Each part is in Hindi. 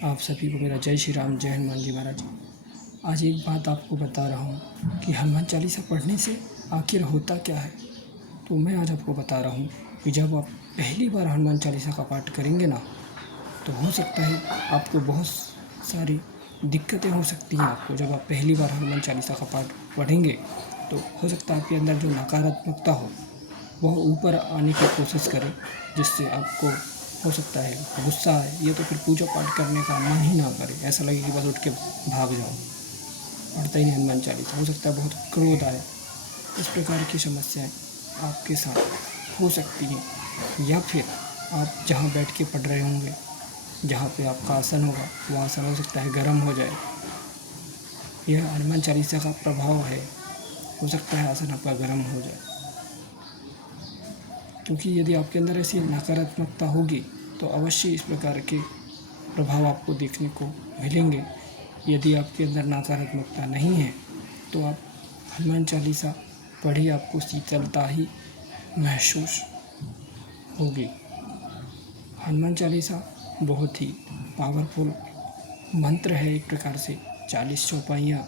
आप सभी को मेरा जय श्री राम, जय हनुमान जी महाराज। आज एक बात आपको बता रहा हूँ कि हनुमान चालीसा पढ़ने से आखिर होता क्या है। तो मैं आज आपको बता रहा हूँ कि जब आप पहली बार हनुमान चालीसा का पाठ करेंगे ना, तो हो सकता है आपको बहुत सारी दिक्कतें हो सकती हैं। आपको जब आप पहली बार हनुमान चालीसा का पाठ पढ़ेंगे तो हो सकता है आपके अंदर जो नकारात्मकता हो वह ऊपर आने की कोशिश करे, जिससे आपको हो सकता है गुस्सा आए, ये तो फिर पूजा पाठ करने का मन ही ना करे। ऐसा लगे कि बस उठ के भाग जाओ, पढ़ता ही नहीं हनुमान चालीसा। हो सकता है बहुत क्रोध आए। इस प्रकार की समस्याएं आपके साथ हो सकती हैं। या फिर आप जहाँ बैठ के पढ़ रहे होंगे, जहाँ पे आपका आसन होगा, वो आसन हो सकता है गर्म हो जाए। यह हनुमान चालीसा का प्रभाव है। हो सकता है आसन आपका गर्म हो जाए, क्योंकि यदि आपके अंदर ऐसी नकारात्मकता होगी तो अवश्य इस प्रकार के प्रभाव आपको देखने को मिलेंगे। यदि आपके अंदर नकारात्मकता नहीं है तो आप हनुमान चालीसा पढ़ी, आपको शीतलता ही महसूस होगी। हनुमान चालीसा बहुत ही पावरफुल मंत्र है। एक प्रकार से 40 चौपाइयाँ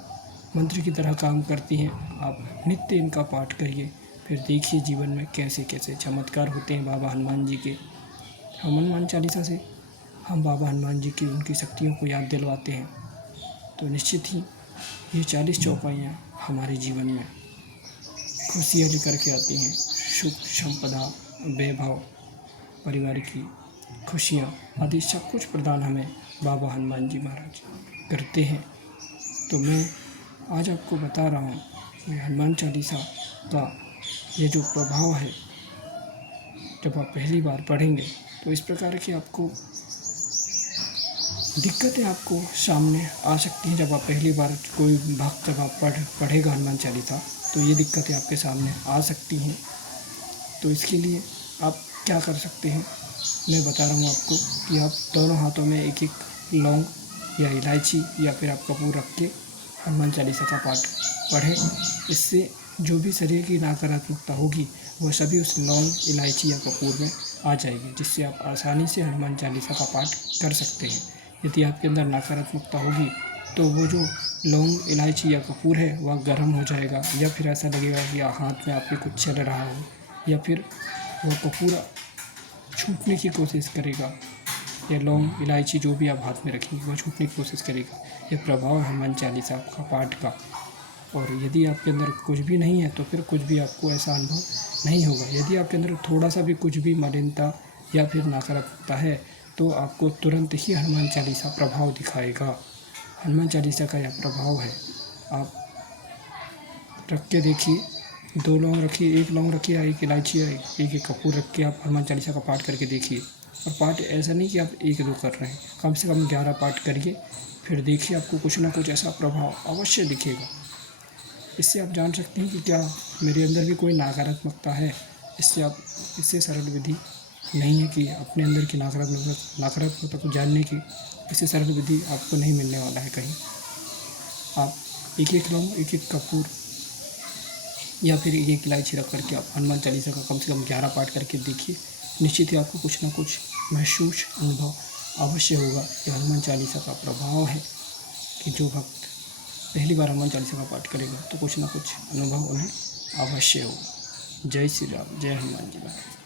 मंत्र की तरह काम करती हैं। आप नित्य इनका पाठ करिए, फिर देखिए जीवन में कैसे कैसे चमत्कार होते हैं बाबा हनुमान जी के। हनुमान चालीसा से हम बाबा हनुमान जी की उनकी शक्तियों को याद दिलवाते हैं, तो निश्चित ही ये 40 चौपाइयाँ हमारे जीवन में खुशियाँ लेकर के आती हैं। सुख, संपदा, वैभव, परिवार की खुशियाँ आदि सब कुछ प्रदान हमें बाबा हनुमान जी महाराज करते हैं। तो मैं आज आपको बता रहा हूँ कि हनुमान चालीसा का ये जो प्रभाव है, जब आप पहली बार पढ़ेंगे तो इस प्रकार की आपको दिक्कतें आपको सामने आ सकती हैं। जब आप पहली बार कोई भक्त जब आप पढ़ेगा हनुमान चालीसा, तो ये दिक्कतें आपके सामने आ सकती हैं। तो इसके लिए आप क्या कर सकते हैं, मैं बता रहा हूँ आपको कि आप दोनों हाथों में एक एक लौंग या इलायची या फिर आप कपूर रख के हनुमान चालीसा का पाठ पढ़ें। इससे जो भी शरीर की नकारात्मकता होगी वह सभी उस लौंग, इलायची या कपूर में आ जाएगी, जिससे आप आसानी से हनुमान चालीसा का पाठ कर सकते हैं। यदि आपके अंदर नकारात्मकता होगी तो वो जो लौंग, इलायची या कपूर है वह गर्म हो जाएगा, या फिर ऐसा लगेगा कि हाथ में आपके कुछ चल रहा हो, या फिर वह कपूर छूटने की कोशिश करेगा, या लौंग, इलायची जो भी आप हाथ में रखेंगे वह छूटने की कोशिश करेगा। यह प्रभाव है हनुमान चालीसा का पाठ का। और यदि आपके अंदर कुछ भी नहीं है तो फिर कुछ भी आपको ऐसा अनुभव नहीं होगा। यदि आपके अंदर थोड़ा सा भी कुछ भी मलिनता या फिर नकारात्मकता है तो आपको तुरंत ही हनुमान चालीसा प्रभाव दिखाएगा। हनुमान चालीसा का यह प्रभाव है। आप रख के देखिए, 2 लौंग रखिए, 1 लौंग रखिए या 1 इलायची या एक कपूर रख के आप हनुमान चालीसा का पाठ करके देखिए। और पाठ ऐसा नहीं कि आप 1-2 कर रहे हैं, कम से कम 11 पाठ करिए, फिर देखिए आपको कुछ ना कुछ ऐसा प्रभाव अवश्य दिखेगा। इससे आप जान सकते हैं कि क्या मेरे अंदर भी कोई नकारात्मकता है। इससे सरल विधि नहीं है कि अपने अंदर की नकारात्मकता को जानने की इससे सरल विधि आपको नहीं मिलने वाला है कहीं। आप एक लौंग, एक कपूर या फिर एक इलायची रख करके आप हनुमान चालीसा का कम से कम 11 पाठ करके देखिए। निश्चित ही आपको कुछ ना कुछ महसूस अनुभव अवश्य होगा। यह हनुमान चालीसा का प्रभाव है कि जो भक्त पहली बार हनुमान चालीसा का पाठ करेगा तो कुछ ना कुछ अनुभव उन्हें अवश्य होगा। जय श्री राम, जय हनुमान जी महाराज।